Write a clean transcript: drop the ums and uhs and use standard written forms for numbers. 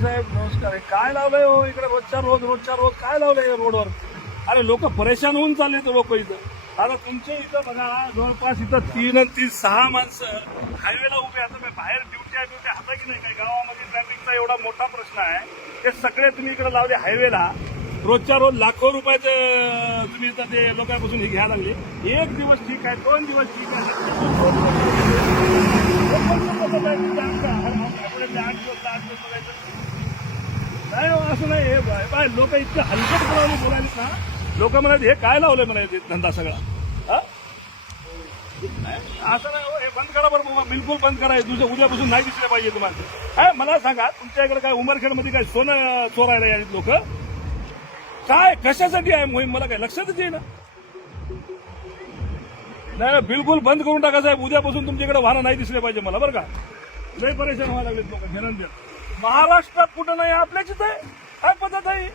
साहेब नमस्कार. काय लावलंय हो इकडे रोजच्या रोज काय लावलंय रोडवर? अरे लोक परेशान होऊन चालले तर लोक इथं. आता तुमच्या इथं बघा जवळपास इथं 6 माणसं हायवेला उभे. आता मी बाहेर ड्युटी हाता की नाही काय गावामध्ये ट्रॅफिकचा एवढा मोठा प्रश्न आहे. ते सगळे तुम्ही इकडे लावले हायवेला. रोजच्या रोज लाखो रुपयाचं तुम्ही इथं ते लोकांपासून हे घ्यायला लागले. एक दिवस ठीक आहे, 2 दिवस ठीक आहे, नाही असं नाही. हे लोक इतकं हलकटपणाने बोलायला ना, लोक म्हणाले हे काय लावलंय म्हणायचे धंदा सगळा. असं नाही हो, हे बंद करा बरं बाबा, बिलकुल बंद करा. उद्यापासून नाही दिसले पाहिजे तुम्हाला. काय मला सांगा, तुमच्या इकडे काय उमरखेडमध्ये काय सोनं चोरायला यायचे लोक? काय कशासाठी आहे मोहीम मला काय लक्षातच येईना. नाही बिलकुल बंद करून टाका साहेब. उद्यापासून तुमच्याकडे वाहनं नाही दिसले पाहिजे मला बरं का. लय परेशान व्हायला लागलेत लोक घेणं. महाराष्ट्रात कुठं नाही, आपल्याचीच आहे. काय पद्धत आहे?